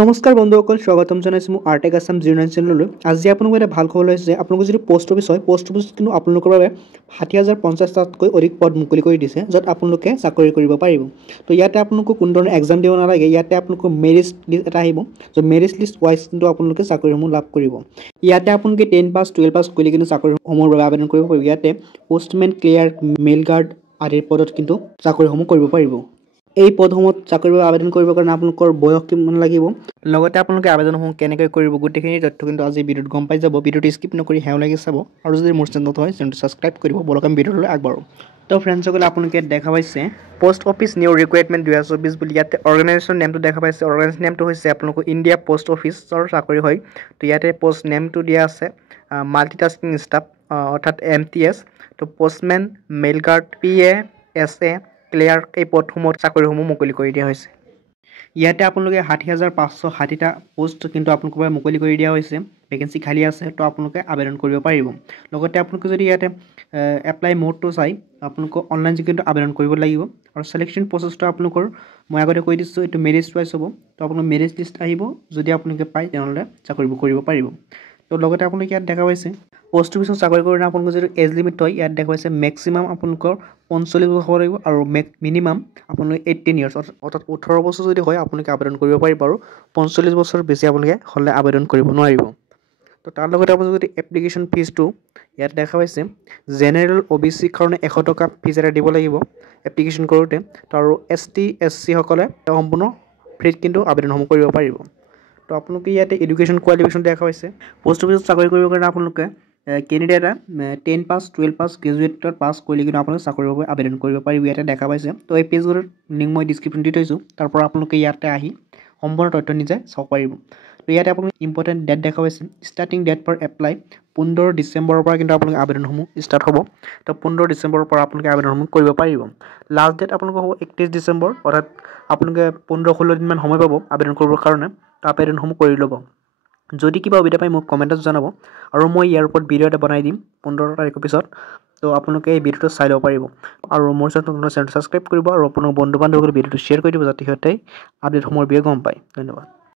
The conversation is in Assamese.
নমস্কাৰ বন্ধুসকল, স্বাগতম জনাইছোঁ মোৰ আৰ্টেক আছাম 09 চেনেললৈ। আজি আপোনালোকৰ এটা ভাল খবৰ লৈছে যে আপোনালোকৰ যদি পোষ্ট অফিচ হয়, পোষ্ট অফিচ কিন্তু আপোনালোকৰ বাবে 60,050টাতকৈ অধিক পদ মুকলি কৰি দিছে, য'ত আপোনালোকে চাকৰি কৰিব পাৰিব। তো ইয়াতে আপোনালোকক কোনো ধৰণৰ এক্সাম দিব নালাগে। ইয়াতে আপোনালোকৰ মেৰিট লিষ্ট এটা আহিব, চ' মেৰিট লিষ্ট ৱাইজ কিন্তু আপোনালোকে চাকৰিসমূহ লাভ কৰিব। ইয়াতে আপোনালোকে 10 পাছ 12 পাছ কৰি কিন্তু চাকৰিসমূহৰ বাবে আবেদন কৰিব পাৰিব। ইয়াতে পোষ্টমেন, ক্লিয়াৰ্ক, মেইল গাৰ্ড আদিৰ পদত কিন্তু চাকৰিসমূহ কৰিব পাৰিব। এই পদসমূহত চাকৰিৰ বাবে আবেদন কৰিবৰ কাৰণে আপোনালোকৰ বয়স কিমান লাগিব, লগতে আপোনালোকে আবেদনসমূহ কেনেকৈ কৰিব, গোটেইখিনি তথ্য কিন্তু আজি ভিডিঅ'ত গম পাই যাব। ভিডিঅ'টো স্কিপ নকৰি শেষলৈকে চাব, আৰু যদি মোৰ চেনেলত হয় চেনেলটো ছাবস্ক্ৰাইব কৰিব। বলক আমি ভিডিঅ'লৈ আগবাঢ়ো। তো ফ্ৰেণ্ডসকলে আপোনালোকে দেখা পাইছে পোষ্ট অফিচ নিউ ৰিক্ৰুইটমেণ্ট 2024 বুলি। ইয়াতে অৰ্গেনাইজেশ্যন নেমটো দেখা পাইছে। অৰ্গেনাইজেশ্যন নেমটো হৈছে আপোনালোকৰ ইণ্ডিয়া পোষ্ট অফিচৰ চাকৰি হয়। তো ইয়াতে পোষ্ট নেমটো দিয়া আছে মাল্টিটাস্কিং ষ্টাফ, অৰ্থাৎ MTS। তো postmen, mail guard, PA, SA, ক্লিয়াৰ্ক, এই পদসমূহত চাকৰিসমূহ মুকলি কৰি দিয়া হৈছে। ইয়াতে আপোনালোকে 60,560টা পোষ্ট কিন্তু আপোনালোকৰ বাবে মুকলি কৰি দিয়া হৈছে। ভেকেঞ্চি খালী আছে, তো আপোনালোকে আবেদন কৰিব পাৰিব। লগতে আপোনালোকে যদি ইয়াতে এপ্লাই মোডটো চাই আপোনালোকৰ অনলাইন কিন্তু আবেদন কৰিব লাগিব। আৰু চিলেকশ্যন প্ৰচেছটো আপোনালোকৰ মই আগতে কৈ দিছোঁ, এইটো মেৰিট ৱাইজ হ'ব। তো আপোনাৰ মেৰিট লিষ্ট আহিব, যদি আপোনালোকে পায় তেনেহ'লে চাকৰিবোৰ কৰিব পাৰিব। তো লগতে আপোনালোকে ইয়াত দেখা পাইছে পোষ্ট অফিচত চাকৰি কৰিবলৈ আপোনালোকৰ যিটো এজ লিমিট হয়, ইয়াত দেখা পাইছে মেক্সিমাম আপোনালোকৰ 45 বছৰ হ'ব লাগিব, আৰু মিনিমাম আপোনালোকে 18 ইয়াৰ্ছ অৰ্থাৎ 18 বছৰ যদি হয় আপোনালোকে আবেদন কৰিব পাৰিব, আৰু 45 বছৰ বেছি আপোনালোকে হ'লে আবেদন কৰিব নোৱাৰিব। তো তাৰ লগতে আপোনালোকে যদি এপ্লিকেশ্যন ফিজটো ইয়াত দেখা পাইছে, জেনেৰেল OBC কাৰণে 100 টকা ফিজ এটা দিব লাগিব এপ্লিকেশ্যন কৰোঁতে। তো আৰু ST SC সকলে সম্পূৰ্ণ ফ্ৰীত কিন্তু আবেদনসমূহ কৰিব পাৰিব। তো আপোনালোকে ইয়াতে এডুকেশ্যন কোৱালিফিকেশ্যন দেখা পাইছে। পোষ্ট অফিচত চাকৰি কৰিবৰ কাৰণে আপোনালোকে কেণ্ডিডেট 10 পাছ 12 পাছ গ্ৰেজুৱেটত পাছ কৰিলে কিন্তু আপোনালোকে চাকৰিৰ বাবে আবেদন কৰিব পাৰিব, ইয়াতে দেখা পাইছে। তো এই পেজৰ লিংক মই ডিছক্ৰিপশ্যন দি থৈছোঁ, তাৰ পৰা আপোনালোকে ইয়াতে আহি সম্পূৰ্ণ তথ্য নিজে চাব পাৰিব। তো ইয়াতে আপোনালোকে ইম্পৰ্টেণ্ট ডেট দেখা পাইছে। ষ্টাৰ্টিং ডেট ফৰ এপ্লাই 15 ডিচেম্বৰৰ পৰা কিন্তু আপোনালোকে আবেদনসমূহ ষ্টাৰ্ট হ'ব। তো 15 ডিচেম্বৰৰ পৰা আপোনালোকে আবেদনসমূহ কৰিব পাৰিব। লাষ্ট ডেট আপোনালোকৰ হ'ব 31 ডিচেম্বৰ, অৰ্থাৎ আপোনালোকে 15-16 দিনমান সময় পাব আবেদন কৰিবৰ কাৰণে। তো আবেদনসমূহ কৰি ল'ব। যদি কিবা সুবিধা পায় মোক কমেণ্টত জনাব, আৰু মই ইয়াৰ ওপৰত ভিডিঅ' এটা বনাই দিম 15 তাৰিখৰ পিছত। তো আপোনালোকে এই ভিডিঅ'টো চাই ল'ব পাৰিব, আৰু মোৰ চেনেলটো ছাবস্ক্ৰাইব কৰিব, আৰু আপোনাৰ বন্ধু বান্ধৱীসকলে ভিডিঅ'টো শ্বেয়াৰ কৰি দিব, যাতে সিহঁতে আপডেটসমূহৰ বিষয়ে গম পায়। ধন্যবাদ।